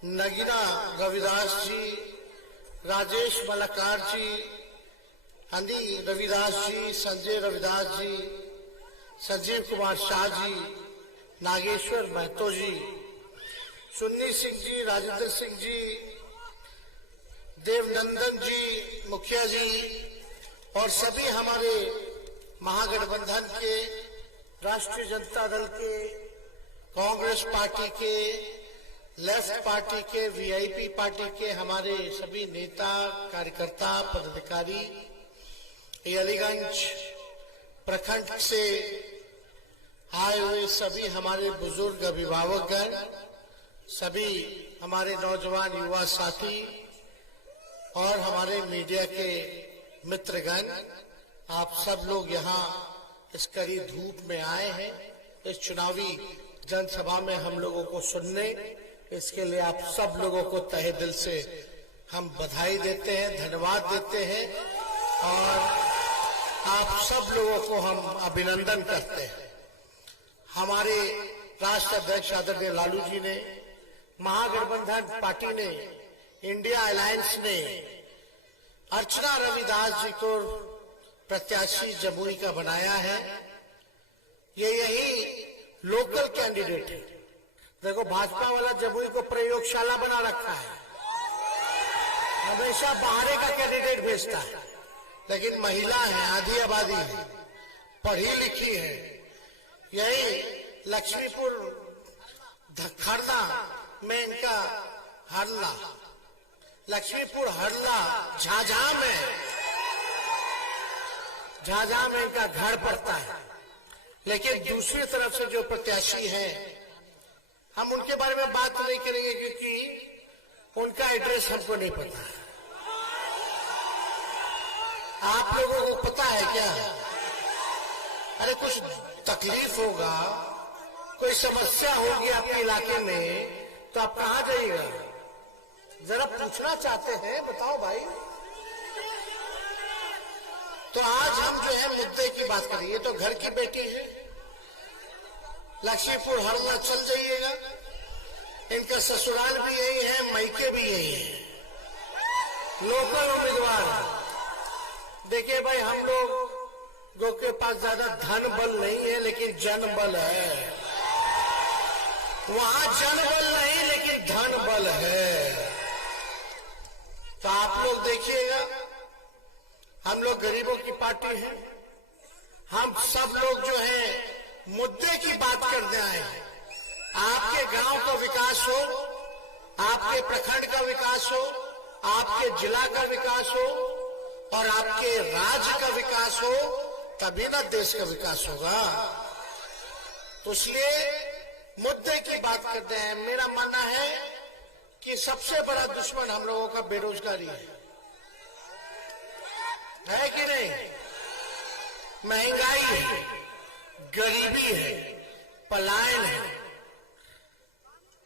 नगीना रविदास जी, राजेश मलाकार जी, हनी रविदास जी, संजय रविदास जी, संजीव कुमार शाह जी, नागेश्वर महतो जी, सुन्नी सिंह जी, राजेंद्र सिंह जी, देवनंदन जी, मुखिया जी और सभी हमारे महागठबंधन के, राष्ट्रीय जनता दल के, कांग्रेस पार्टी के, लेफ्ट पार्टी के, वीआईपी पार्टी के हमारे सभी नेता, कार्यकर्ता, पदाधिकारी, अलीगंज प्रखंड से आए हुए सभी हमारे बुजुर्ग अभिभावकगण, सभी हमारे नौजवान युवा साथी और हमारे मीडिया के मित्रगण, आप सब लोग यहाँ इस कड़ी धूप में आए हैं इस चुनावी जनसभा में हम लोगों को सुनने। इसके लिए आप सब लोगों को तहे दिल से हम बधाई देते हैं, धन्यवाद देते हैं और आप सब लोगों को हम अभिनंदन करते हैं। हमारे राष्ट्रीय अध्यक्ष आदरणीय लालू जी ने, महागठबंधन पार्टी ने, इंडिया अलायंस ने अर्चना रविदास जी को प्रत्याशी जमुई का बनाया है। ये यही लोकल कैंडिडेट है। देखो भाजपा वाला जमुई को प्रयोगशाला बना रखा है, हमेशा बाहर का कैंडिडेट भेजता है, लेकिन महिला है, आधी आबादी है, पढ़ी लिखी है। यही लक्ष्मीपुर खरना में इनका हरला, लक्ष्मीपुर हरला झाझा में इनका घर पड़ता है। लेकिन दूसरी तरफ से जो प्रत्याशी हैं, हम उनके बारे में बात नहीं करेंगे क्योंकि उनका एड्रेस हमको नहीं पता है। आप लोगों को पता है क्या? अरे कुछ तकलीफ होगा, कोई समस्या होगी आपके इलाके में, तो आप कहाँ जाइएगा? जरा पूछना चाहते हैं, बताओ भाई। तो आज हम जो है मुद्दे की बात करें। ये तो घर की बेटी है, लक्ष्मीपुर हरदा चल जाइएगा, इनका ससुराल भी यही है, मायके भी यही है, लोकल उम्मीदवार। देखिए भाई, हम लोगों के पास ज्यादा धन बल नहीं है, लेकिन जन बल है। वहां जन बल नहीं, लेकिन धन बल है। तो आप लोग देखिएगा, हम लोग गरीबों की पार्टी है। हम सब लोग जो है मुद्दे की बात करने आए हैं। आपके गांव का विकास हो, आपके प्रखंड का विकास हो, आपके जिला का विकास हो और आपके राज्य का विकास हो, तभी ना देश का विकास होगा। तो इसलिए मुद्दे की बात करते हैं। मेरा मानना है कि सबसे बड़ा दुश्मन हम लोगों का बेरोजगारी है कि नहीं? महंगाई है, गरीबी है, पलायन है।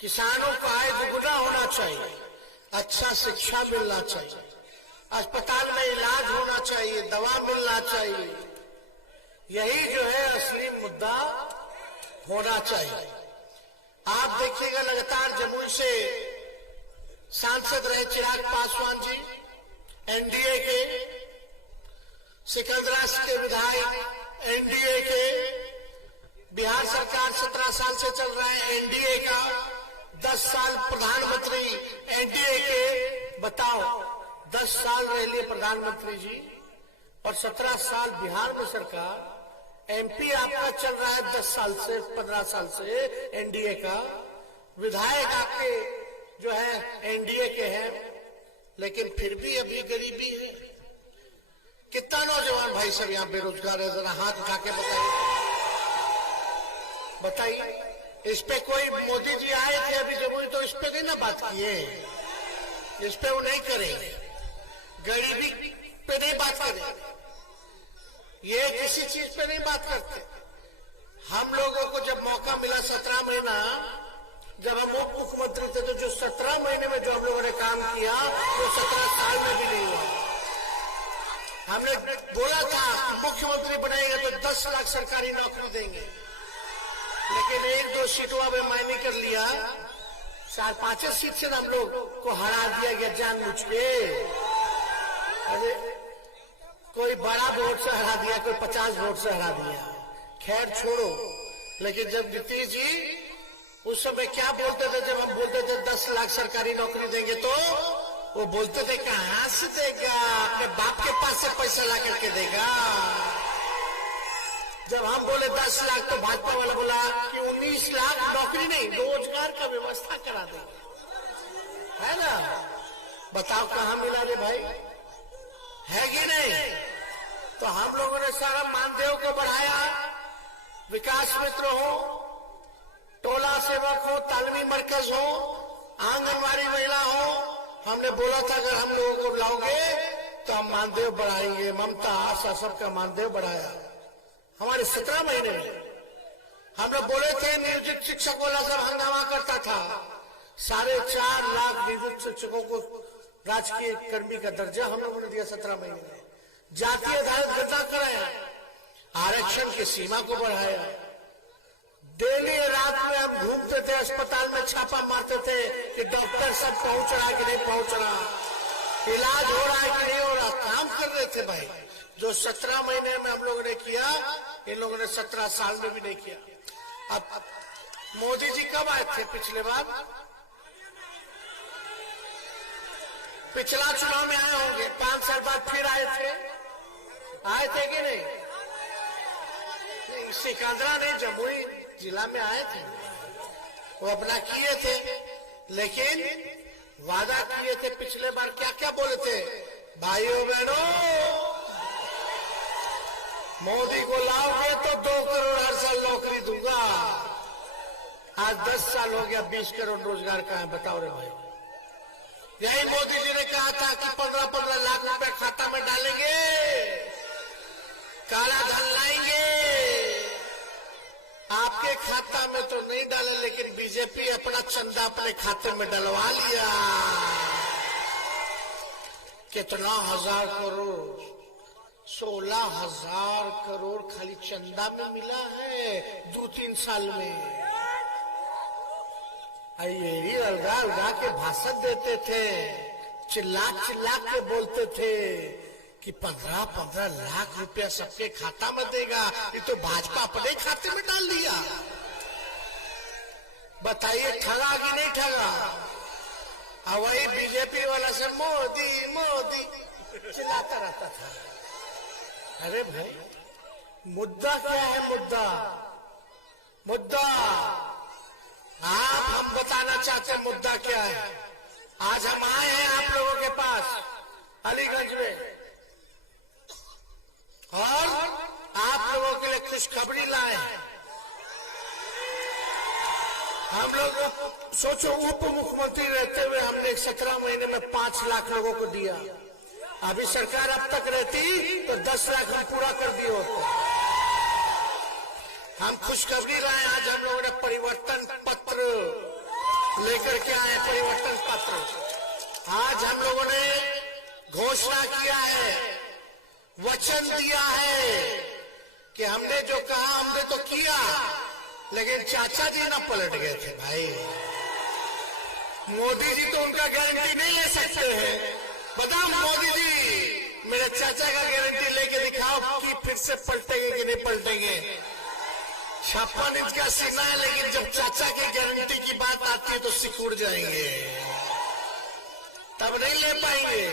किसानों को आय दुगुना होना चाहिए, अच्छा शिक्षा मिलना चाहिए, अस्पताल में इलाज होना चाहिए, दवा मिलना चाहिए। यही जो है असली मुद्दा होना चाहिए। आप देखिएगा, लगातार जमुई से सांसद रहे चिराग पासवान जी, एनडीए के, सिकंदराबाद के विधायक एनडीए के, बिहार सरकार 17 साल से चल रहा है एनडीए का, 10 साल प्रधानमंत्री एनडीए के। बताओ, 10 साल रह लिए प्रधानमंत्री जी और 17 साल बिहार में सरकार। एमपी आपका चल रहा है 10 साल से, 15 साल से एनडीए का। विधायक आपके जो है एनडीए के हैं, लेकिन फिर भी अभी गरीबी है। कितना नौजवान भाई सब यहाँ बेरोजगार है? जरा हाथ उठा के बताइए। इस पे कोई मोदी जी आए थे अभी जमुई, तो इस पे नहीं ना बात किए, इस पे वो नहीं करेंगे। गरीबी पे नहीं बात करेंगे, ये किसी चीज पे नहीं बात करते। हम लोगों को जब मौका मिला 17 महीना, जब हम उप मुख्यमंत्री थे, तो जो 17 महीने में जो हम लोगों ने काम किया, वो 17 साल में भी नहीं हुआ। हमने बोला था मुख्यमंत्री बनेगा तो 10 लाख सरकारी नौकरी देंगे, लेकिन 1-2 सीटों में मायने कर लिया। 4-5 सीट से हम लोग को हरा दिया गया जानबूझ के। अरे कोई बड़ा वोट से हरा दिया, कोई 50 वोट से हरा दिया, खैर छोड़ो। लेकिन जब नीतीश जी उस समय क्या बोलते थे, जब हम बोलते थे 10 लाख सरकारी नौकरी देंगे, तो वो बोलते थे कहां से देगा, अपने बाप के पास से पैसा ला करके देगा। जब हम बोले 10 लाख तो भाजपा वाला बोला कि 19 लाख नौकरी नहीं, रोजगार का व्यवस्था करा देंगे, है ना। बताओ कहां मिला रे भाई, है कि नहीं। तो हम लोगों ने सारा मानदेय को बढ़ाया, विकास मित्र हो, टोला सेवक हो, तालमी मरकज हो, आंगनबाड़ी महिला हो, हमने बोला था अगर हम लोगों को लाओगे तो हम मानदेय बढ़ाएंगे। ममता आशा सबका मानदेय बढ़ाया हमारे 17 महीने में। हम लोग बोले थे नियोजित शिक्षक वाला सब हंगामा करता था, 4.5 लाख नियोजित शिक्षकों को राजकीय कर्मी का दर्जा हम लोगों ने दिया 17 महीने में। जातीय आधारित गणना कराया, आरक्षण की सीमा को बढ़ाया। डेली रात में हम घूमते थे, अस्पताल में छापा मारते थे कि डॉक्टर सब पहुंच रहा कि नहीं पहुंच रहा, इलाज हो रहा है कि नहीं हो रहा, काम कर रहे थे भाई। जो 17 महीने में हम लोगों ने किया, इन लोगों ने 17 साल में भी नहीं किया। अब मोदी जी कब आए थे पिछले बार, पिछला चुनाव में आए होंगे, 5 साल बाद फिर आए थे कि नहीं। सिकंदरा नहीं, जमुई जिला में आए थे, वो अपना किए थे, लेकिन वादा किए थे पिछले बार। क्या क्या बोले थे, भाइयों बहनों मोदी को लाओगे तो 2 करोड़ हर साल नौकरी दूंगा। आज 10 साल हो गया, 20 करोड़ रोजगार कहाँ है बताओ रे भाई। यही मोदी जी ने कहा था कि 15-15 लाख रुपए खाता में डालेंगे, काला धन लाएंगे। आपके खाता में तो नहीं डाले, लेकिन बीजेपी अपना चंदा अपने खाते में डलवा लिया। कितना 1000 करोड़, 16,000 करोड़ खाली चंदा में मिला है 2-3 साल में। ये अलगा अलगा के भाषण देते थे, चिल्ला चिल्ला के बोलते थे कि 15-15 लाख रुपया सबके खाता में देगा। ये तो भाजपा अपने खाते में डाल दिया। बताइए ठगा कि नहीं ठगा। और वही बीजेपी वाला से मोदी मोदी चिल्लाता रहता था। अरे भाई मुद्दा क्या है, मुद्दा आप हम बताना चाहते हैं मुद्दा क्या है। आज हम आए हैं आप लोगों के पास अलीगंज में, और आप लोगों के लिए खुशखबरी लाए हैं। हम लोग सोचो, उप मुख्यमंत्री रहते हुए हमने 17 महीने में 5 लाख लोगों को दिया। अभी सरकार अब तक रहती तो 10 लाख हम पूरा कर दिए होते। हम खुशखबरी लाए, आज हम लोगों ने परिवर्तन पत्र लेकर के आए। परिवर्तन पत्र आज हम लोगों ने घोषणा किया है, वचन दिया है कि हमने जो कहा हमने तो किया, लेकिन चाचा जी ना पलट गए थे भाई। मोदी जी तो उनका गारंटी नहीं ले सकते हैं। बताओ मोदी जी मेरे चाचा का गारंटी लेके दिखाओ कि फिर से पलटेंगे कि नहीं पलटेंगे। 56 इंच का सीना है, लेकिन जब चाचा की गारंटी की बात आती है तो सिकुड़ जाएंगे, तब नहीं ले पाएंगे।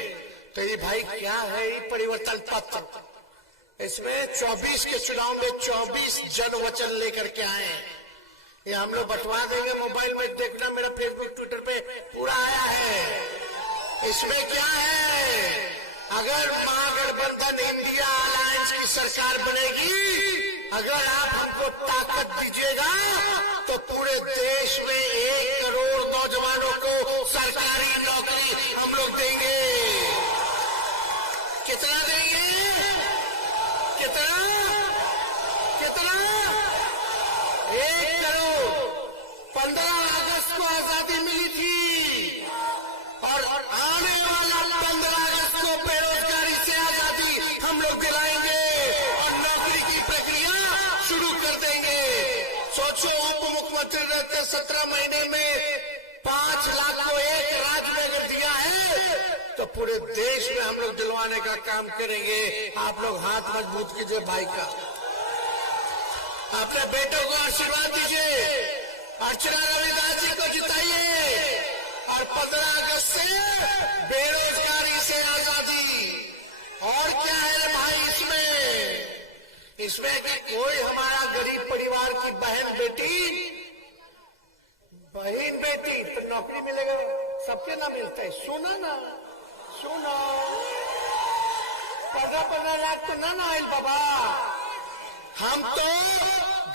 तो ये भाई क्या है ये परिवर्तन पत्र, इसमें 24 के चुनाव में 24 जन वचन लेकर के आए। ये हम लोग बंटवा देंगे, मोबाइल में देखना, मेरा फेसबुक ट्विटर पे पूरा आया है। इसमें क्या है, अगर महागठबंधन इंडिया अलायंस की सरकार बनेगी, अगर आप हमको ताकत दीजिएगा तो पूरे देश में 1 करोड़ नौजवानों को सरकारी नौकरी हम लोग देंगे। कितना देंगे, कितना 1 करोड़। 15 अगस्त को आजादी मिली थी, और आने वाला 15 अगस्त को बेरोजगारी से आजादी हम लोग दिलाएंगे और नौकरी की प्रक्रिया शुरू कर देंगे। सोचो उप मुख्यमंत्री रहते 17 महीने में 5 देश में हम लोग दिलवाने का काम करेंगे। आप लोग हाथ मजबूत कीजिए भाई का, अपने बेटों को आशीर्वाद दीजिए, अर्चना रविदास जी को जिताइए और 15 अगस्त से बेरोजगारी से आजादी। और क्या है भाई इसमें कि कोई हमारा गरीब परिवार की बहन बेटी तो नौकरी मिलेगा, सबके ना मिलता है। सुना 15 लाख तो ना आयल बाबा। हम तो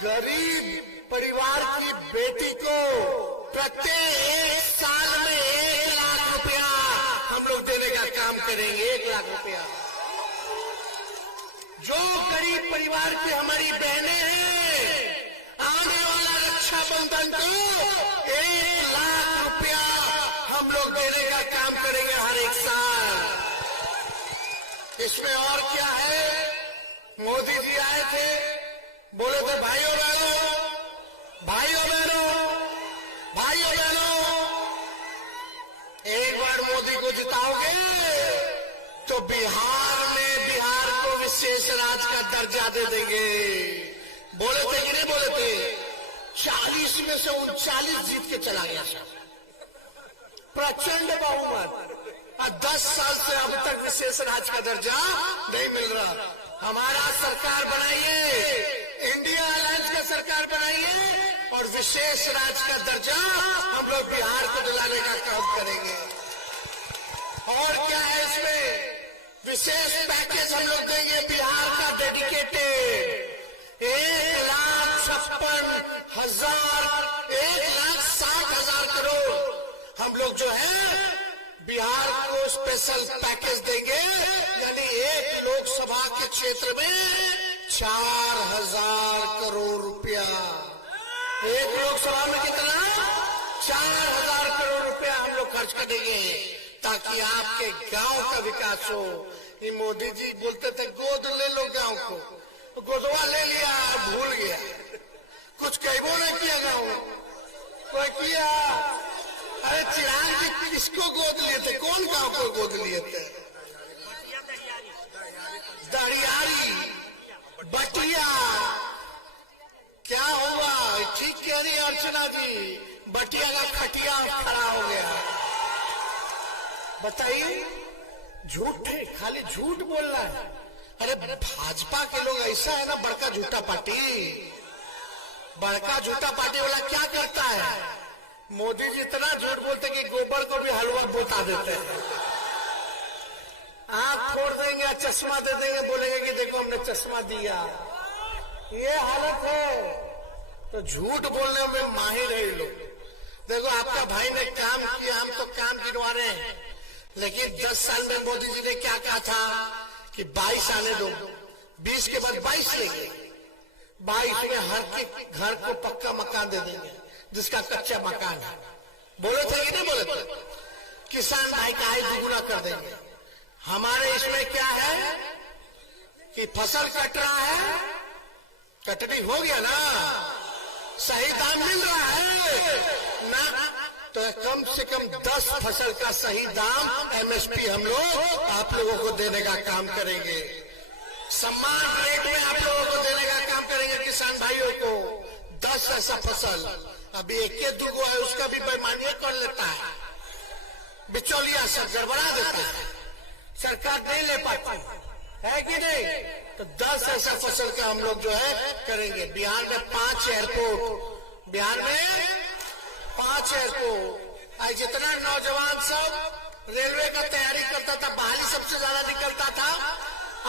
गरीब परिवार की बेटी को प्रत्येक साल में 1 लाख रुपया हम लोग देने का काम करेंगे। 1 लाख रुपया जो गरीब परिवार की हमारी बहनें हैं, आने वाला रक्षाबंधन को 1 लाख रुपया हम लोग देने का काम करेंगे हर एक साल। इसमें और क्या है, मोदी जी आए थे, बोले थे भाइयों बहनों, एक बार मोदी को जिताओगे तो बिहार को विशेष राज्य का दर्जा दे देंगे। बोले थे कि नहीं बोले थे? 40 में से 39 जीत के चला गया प्रचंड बहुमत। 10 साल से अब तक विशेष राज्य का दर्जा नहीं मिल रहा। हमारा सरकार बनाइए, इंडिया अलायंस का सरकार बनाइए और विशेष राज्य का दर्जा हम लोग बिहार को दिलाने का काम करेंगे। और क्या है इसमें, विशेष पैकेज हम लोग देंगे बिहार का डेडिकेटेड 1,60,000 करोड़ हम लोग जो है बिहार को स्पेशल पैकेज देंगे। यानी एक लोकसभा के क्षेत्र में 4,000 करोड़ रुपया। एक लोकसभा में कितना? 4,000 करोड़ रुपया हम लोग खर्च करेंगे ताकि आपके गांव का विकास हो। ये मोदी जी बोलते थे गोद ले लो गांव को, गोदवा ले लिया, भूल गया, कुछ कहबो नहीं किया गांव में। कोई किया? अरे चिराग जी किसको गोद लिए थे? कौन गांव को गोद लिए थे? दरियारी, बटिया। क्या हुआ? ठीक कह रही अर्चना जी, बटिया का खटिया खड़ा हो गया। बताइए, झूठे, खाली झूठ बोलना है। अरे भाजपा के लोग ऐसा है ना, बड़का झूठा पार्टी वाला क्या करता है? मोदी जी इतना झूठ बोलते कि गोबर को भी हलवा बोता देते हैं। आंख फोड़ देंगे, चश्मा दे देंगे, बोलेंगे कि देखो हमने चश्मा दिया। ये हालत है। तो झूठ बोलने में माहिर है लोग। देखो आपका भाई ने काम किया, हम तो काम गिनवा रहे हैं, लेकिन 10 साल में मोदी जी ने क्या कहा था कि 22 आने दो, 20 के बाद 22 लेंगे, 22 में हर के घर को पक्का मकान दे देंगे जिसका कच्चा मकान है। बोले थे कि नहीं बोले थे? किसान आय का आय दुगुना कर देंगे। हमारे इसमें क्या है कि फसल कट रहा है, कटनी हो गया ना, सही दाम मिल रहा है ना, तो कम से कम 10 फसल का सही दाम एमएसपी हम लोग आप लोगों को देने का काम करेंगे। सम्मान रेट में आप लोगों को देने का काम करेंगे। किसान भाइयों को 10 ऐसा फसल, अभी 1-2 है, उसका भी बेईमानी कर लेता है, बिचौलिया सब गड़बड़ा देता है, सरकार नहीं ले पाती है कि नहीं। तो 10 ऐसा फसल का हम लोग जो है करेंगे। बिहार में 5 एयरपोर्ट, आज जितना नौजवान सब रेलवे का तैयारी करता था, बहाली सबसे ज्यादा निकलता था।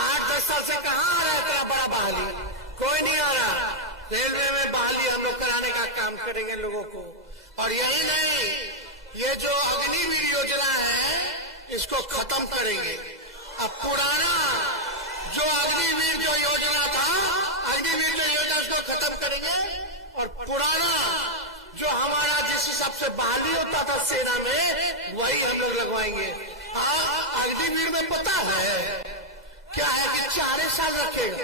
8-10 साल से कहाँ आ रहा है इतना बड़ा बहाली? कोई नहीं आ रहा। रेलवे में बहाली हम लोग कराने का काम करेंगे लोगों को। और यही नहीं, ये जो अग्निवीर योजना है इसको खत्म करेंगे। अब पुराना जो अग्निवीर जो योजना था, अग्निवीर जो योजना उसको खत्म करेंगे और पुराना जो हमारा जिस हिसाब से बहाली होता था सेना में, वही हम लोग लगवाएंगे। अग्निवीर में पता है क्या है कि 4 साल रखेगा,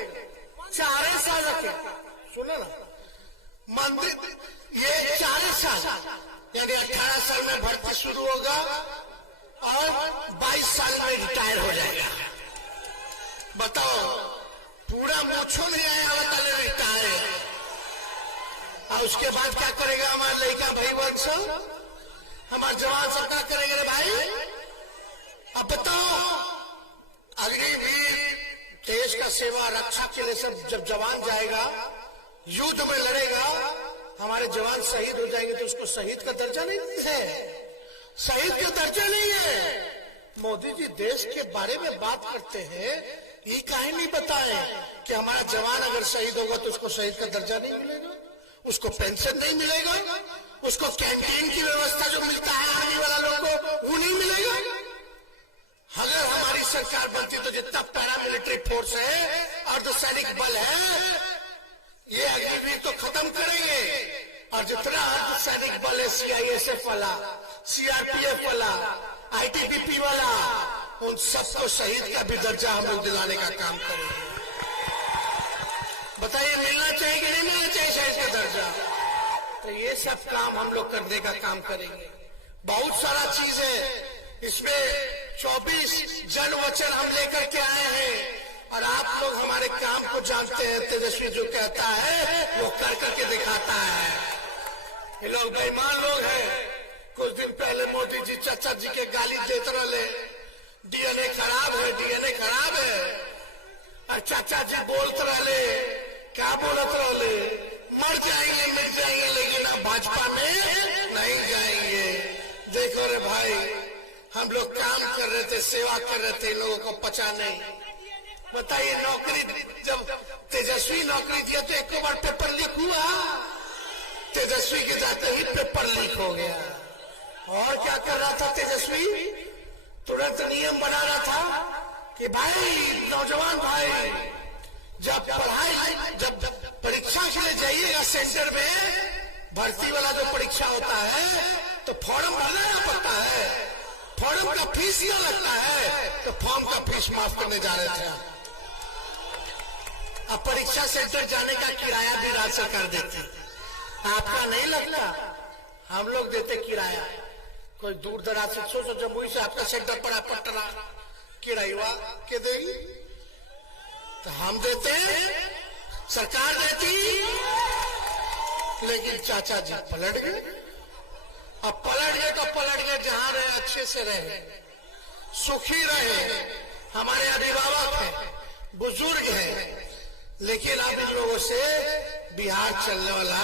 4 साल रखेगा। सुनो ना, मंदिर ये 4 साल यानी 18 साल में भर्ती शुरू होगा, और 22 साल में रिटायर हो जाएगा। बताओ, पूरा मोछो नहीं आया वाले रिटायर, और उसके बाद क्या करेगा हमारा लड़का भाई वंश, हमारे जवान सब क्या करेंगे रे भाई? अब बताओ, अग्निवीर देश का सेवा रक्षा के लिए सब जब जवान जाएगा, युद्ध में लड़ेगा, हमारे जवान शहीद हो जाएंगे तो उसको शहीद का दर्जा नहीं है, शहीद का दर्जा नहीं है। मोदी जी देश के बारे में बात करते हैं, ये काहे नहीं बताए कि हमारा जवान अगर शहीद होगा तो उसको शहीद का दर्जा नहीं मिलेगा, उसको पेंशन नहीं मिलेगा, उसको कैंटीन की व्यवस्था जो मिलता है आर्मी वाला लोगों को वो नहीं मिलेगा। अगर हमारी सरकार बनती तो जितना पैरामिलिट्री फोर्स है, अर्धसैनिक बल है, ये अग्निवीर तो खत्म करेंगे, और जितना अर्धसैनिक बल है, CISF वाला, CRPF वाला, ITBP वाला, उन सबको शहीद का भी दर्जा हम लोग दिलाने का काम करेंगे। बताइए, मिलना चाहिए कि नहीं मिलना चाहिए शहीद का दर्जा? तो ये सब काम हम लोग करने का काम करेंगे। बहुत सारा चीज है इसमें, 24 जन वचन हम लेकर के आए हैं, और आप लोग हमारे काम को जानते हैं। तेजस्वी जो कहता है वो कर करके दिखाता है। ये लोग बेईमान लोग हैं। कुछ दिन पहले मोदी जी चाचा जी के गाली देते रहे, DNA खराब है, DNA खराब है, और चाचा जी बोलते रहे, क्या बोलते रहे, मर जाएंगे मिट जाएंगे लेकिन अब भाजपा में नहीं जाएंगे। देखो रे भाई, हम लोग काम कर रहे थे, सेवा कर रहे थे, लोगों को पचा नहीं। बताइए, नौकरी जब तेजस्वी नौकरी दिया तो एक बार पेपर लीक हुआ? तेजस्वी के जाते ही पेपर लीक हो गया। और क्या कर रहा था तेजस्वी? तुरंत नियम बना रहा था कि भाई नौजवान भाई, जब परीक्षा के लिए जाइएगा सेंटर में, भर्ती वाला जो परीक्षा होता है तो फॉर्म भरना पड़ता है, फॉर्म का फीस यह लगता है, तो फॉर्म का फीस माफ करने जा रहे थे। अब परीक्षा सेंटर जाने का किराया भी राज्य सरकार देती, आपका नहीं लगता, हम लोग देते किराया। कोई दूर दराज से, सोचो जमुई से आपका सेंटर पड़ा पटना, किराया के देगी? तो हम देते, सरकार देती, लेकिन चाचा जी पलट गए। अब पलट गए तो पलट गए, जहां रहे अच्छे से रहे, सुखी रहे, हमारे अभिभावक हैं, बुजुर्ग हैं, लेकिन अब इन लोगों से बिहार चलने वाला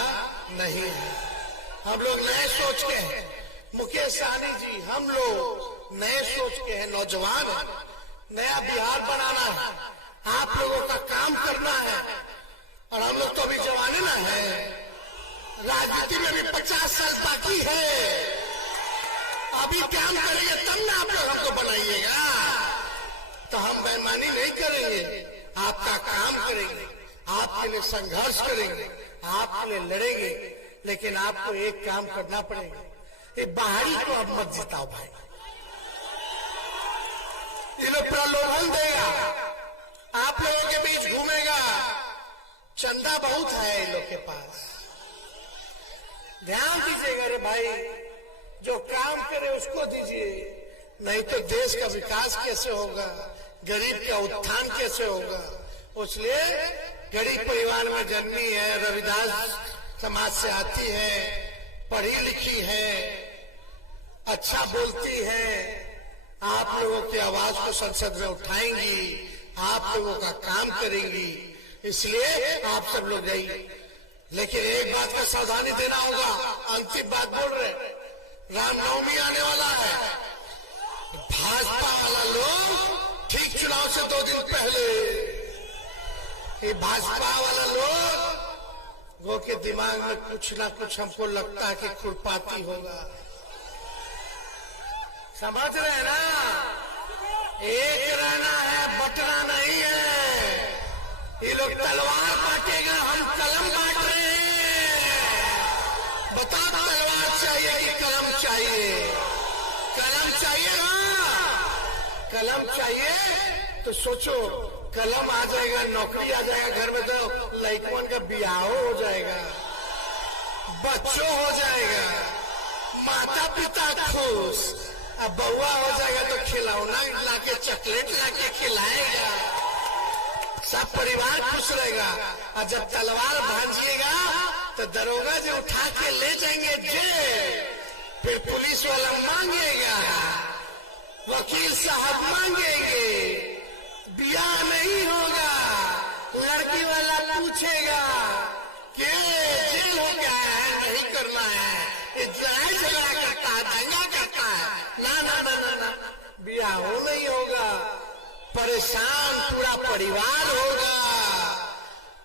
नहीं है। हम लोग नए सोच के हैं, मुकेश सहनी जी, हम लोग नए सोच के हैं, नौजवान हैं, नया बिहार बनाना है, आप लोगों का काम करना है। और हम लोग तो अभी जवाने ना है, राजनीति में भी 50 साल बाकी है, अभी काम करेंगे तब ना आप लोग हमको बनाइएगा। तो हम बेईमानी नहीं करेंगे, आपका काम करेंगे, आपके लिए संघर्ष करेंगे, आपके लिए लड़ेंगे, लेकिन आपको एक काम करना पड़ेगा, ये बाहरी को अब मत जिताओ भाई। ये लोग प्रलोभन देगा, आप लोगों के बीच घूमेगा, चंदा बहुत है इन लोग के पास। ध्यान दीजिएगा रे भाई, जो काम करे उसको दीजिए, नहीं तो देश का विकास कैसे होगा, गरीब का उत्थान कैसे होगा। इसलिए गरीब परिवार में जन्मी है, रविदास समाज से आती है, पढ़ी लिखी है, अच्छा बोलती है, आप लोगों की आवाज को संसद में उठाएंगी, आप लोगों का काम करेंगी, इसलिए आप सब लोग जाइए। लेकिन एक बात का सावधानी देना होगा, अंतिम बात बोल रहे, रामनवमी आने वाला है, भाजपा वाला लोग ठीक चुनाव से 2 दिन पहले, ये भाजपा वाला लोग वो के दिमाग में कुछ ना कुछ हमको लगता है कि खुरपाती होगा, समझ रहे ना? एक रहना है, बटना नहीं है। ये लोग तलवार बांटेगा, हम कलम बांट रहे हैं। बता, तलवार चाहिए कि कलम चाहिए? कलम चाहिए ना? कलम चाहिए तो सोचो, कलम आ जाएगा, नौकरी आ जाएगा घर में, तो लड़कों का ब्याह हो जाएगा, बच्चों हो जाएगा, माता पिता खुश, अब बउआ हो जाएगा तो खिलौना लाके चॉकलेट लाके खिलाएगा, सब परिवार खुश रहेगा। और जब तलवार भांजिएगा तो दरोगा जी उठा के ले जाएंगे जेल, फिर पुलिस वाला मांगेगा, वकील साहब मांगेंगे, ब्याह नहीं होगा, लड़की वाला पूछेगा कि जेल हो गया है, नहीं करना है, झगड़ा करता है, दंगा करता है, ना ना ना ना ना, ब्याह हो नहीं होगा, परेशान पूरा परिवार होगा,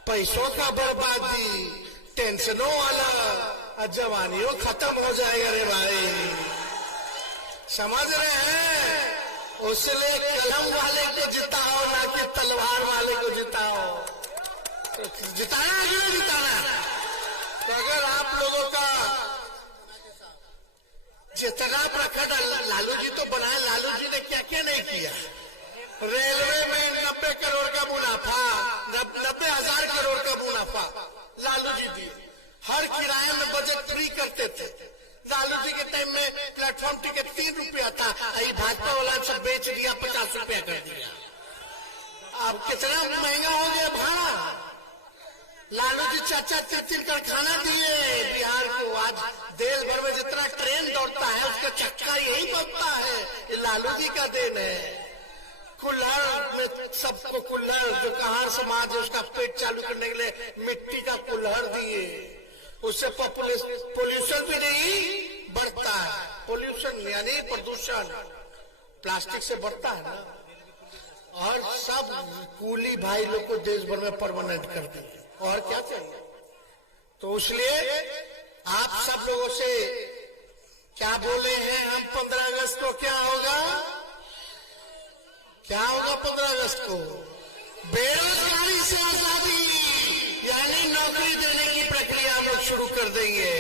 पैसों का बर्बादी, टेंशनों वाला, और जवानियों खत्म हो जाएगा रे भाई, समझ रहे हैं? उसलिए कलम वाले को जिताओ, ना कि तलवार वाले को जिताओ। तो जिताना है कि जिताना? तो अगर आप लोगों का जितना प्रखंड, लालू जी तो बनाए, लालू जी ने क्या क्या नहीं किया। रेलवे में 90 करोड़ का मुनाफा, 90,000 करोड़ का मुनाफा लालू जी दिए। हर किराए में बजट फ्री करते थे। लालू जी के टाइम में प्लेटफॉर्म टिकट 3 रुपया था, भाजपा वाला सब बेच दिया, 50 रुपया कर दिया। अब कितना महंगा हो गया भाड़ा। लालू जी 4-4 कारखाना दिए बिहार को। आज देश भर में जितना ट्रेन दौड़ता है उसका चक्का यही बनता है, ये लालू जी का देन है। कुल्हड़ में सबको कुल्हड़, जो कहार समाज है उसका पेट चालू करने के लिए मिट्टी का कुल्हड़ दिए, उससे पोल्यूशन भी नहीं बढ़ता है। पोल्यूशन यानी प्रदूषण प्लास्टिक से बढ़ता है ना। और सब कूली भाई लोग को देश भर में परमानेंट कर दिए, और क्या चाहिए। तो इसलिए आप सब लोगों से क्या बोले हैं हम, 15 अगस्त को क्या होगा, क्या होगा 15 अगस्त को? बेरोजगारी से आजादी, यानी नौकरी देने की प्रक्रिया हम लोग शुरू कर देंगे।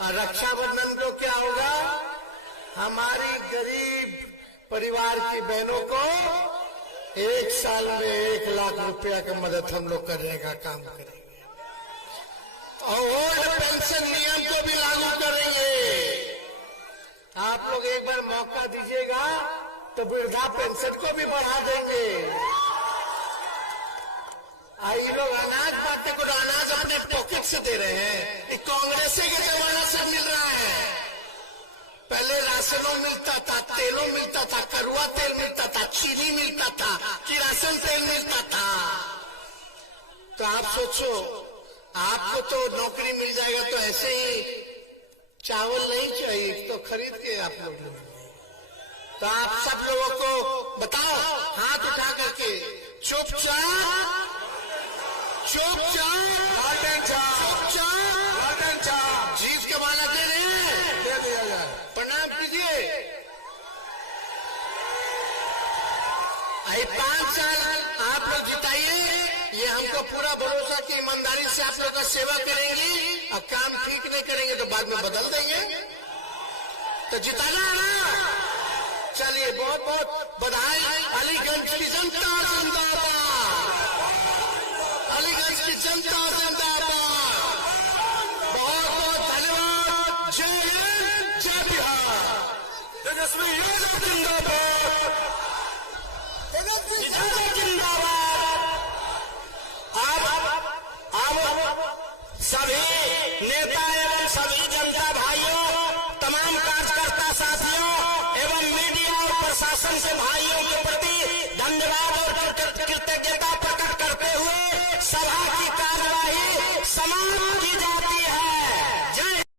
और रक्षाबंधन को क्या होगा? हमारी गरीब परिवार की बहनों को 1 साल में 1 लाख रुपया की मदद हम लोग करने का काम करेंगे। और ओल्ड पेंशन नियम को भी लागू करेंगे। आप लोग एक बार मौका दीजिएगा तो वृद्धा पेंशन को भी बढ़ा देंगे। ये लोग अनाज बांटने को, अनाज अपने पॉकेट से दे रहे हैं, कांग्रेस के जमाना से मिल रहा है। पहले राशनों मिलता था, तेलों मिलता था, करुआ तेल मिलता था, चीनी मिलता था, किरासन तेल मिलता था। तो आप सोचो, आपको तो नौकरी मिल जाएगा तो ऐसे ही चावल नहीं चाहिए तो खरीद के आप लोग। तो आप सब लोगों को बताओ, हाथ उठा करके चुपचाप जीत के माना दे रहे हैं, प्रणाम कीजिए। 5 साल आप लोग जिताइए, ये हमको पूरा भरोसा कि ईमानदारी से आप लोग का सेवा करेंगे। और काम ठीक नहीं करेंगे तो बाद में बदल देंगे। तो जिताना है ना। चलिए, बहुत बहुत बधाई। अलीगंज की जनता जिंदाबाद, अलीगंज की जनता जिंदाबाद। बहुत बहुत धन्यवाद। जय हिंद, जय बिहार। तेजस्वी यादव जिंदाबाद, तेजस्वी यादव जिंदाबाद। अब सभी नेता एवं सभी जनता भाइयों, तमाम कार्यकर्ता साथियों एवं मीडिया और प्रशासन से भाई